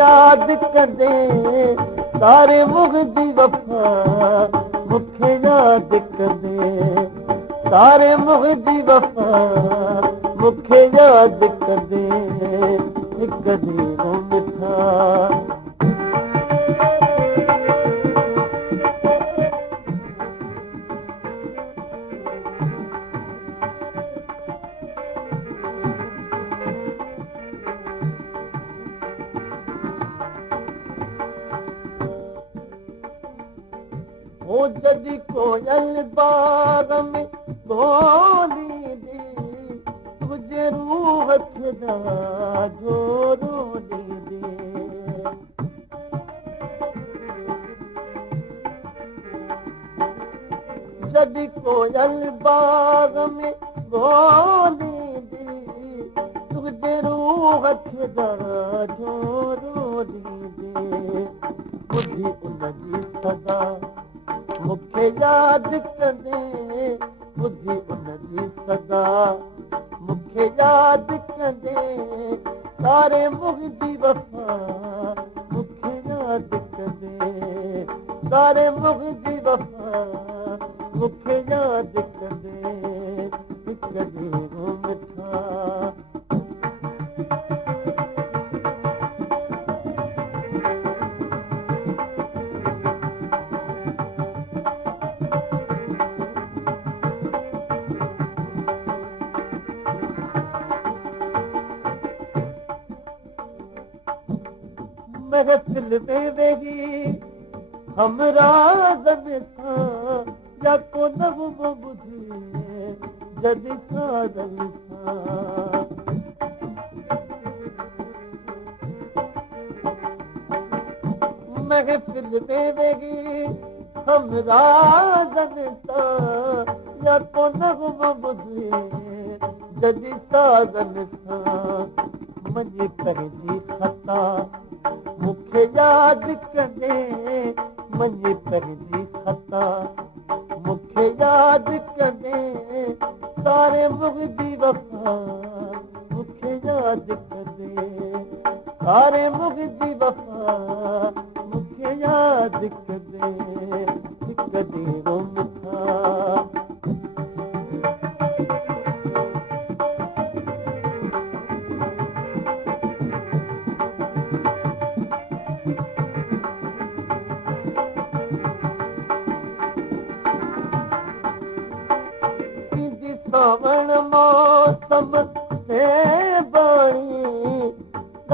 यादि कंदे तारे मुंहिंजी वफ़ा मूंखे यादि कंदे तारे मुंहिंजी वफ़ा मूंखे यादि कंदे हिकु ॾींहुं मिठा वो जॾहिं कोयल बाग में बोलींदी तुंहिंजे रूह खे ॾाढो रोलींदी जॾहिं कोयल बाग में बोलींदी तुंहिंजे रूह खे ॾाढो रोलींदी ॿुधी उनजी सदा मूंखे यादि कंदे ॿुधी उनजी सदा मूंखे यादि कंदे तारे मुंहिंजी वफ़ा मूंखे यादि कंदे तारे मुंहिंजी वफ़ा मूंखे यादि कंदे हिकु ॾींहुं मिठा महफ़िल में वेही हमराज़नि सां या को नग़्मो ॿुधी जॾहिं साज़नि सां महफ़िल में वेही हमराज़नि सां या को नग़्मो ॿुधी जॾहिं साज़नि सां मञी पंहिंजी ख़ता मूंखे यादि कंदे मञी पंहिंजी ख़ता मूंखे यादि कंदे तारे मुंहिंजी वफ़ा मूंखे यादि कंदे तारे मुंहिंजी वफ़ा मूंखे यादि कंदे हिकु ॾींहुं मिठा सावण मौसम में बाणी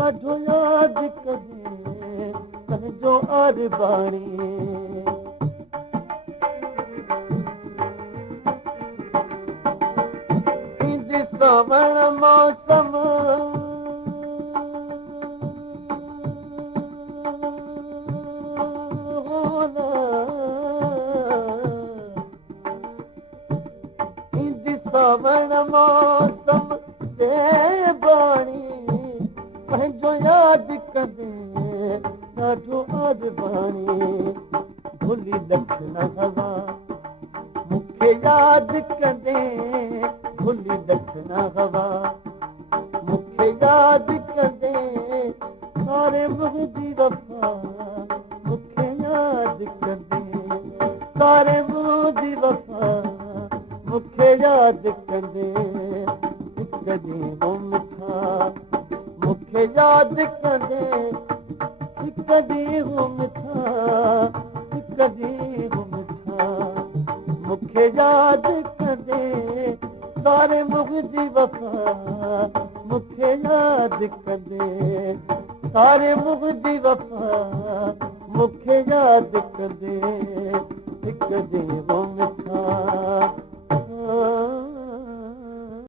ॾाढो यादि कंदे पंहिंजो अरबाणी सावण मौसम सावण मौसम ते बाणी पंहिंजो यादि कंदे ॾाढो अरबाणी भुली ॾखण हवा मूंखे यादि कंदे भुली ॾखण हवा मूंखे यादि कंदे तारे मुंहिंजी वफ़ा मूंखे यादि कंदे तारे मुंहिंजी वफ़ा मूंखे यादि कंदे हिकु ॾींहुं मिठा मूंखे यादि कंदे हिकु ॾींहुं मिठा हिकु ॾींहुं मिठा मूंखे यादि कंदे तारे मुंहिंजी वफ़ा मूंखे यादि कंदे तारे मुंहिंजी वफ़ा मूंखे यादि कंदे हिकु ॾींहुं मिठा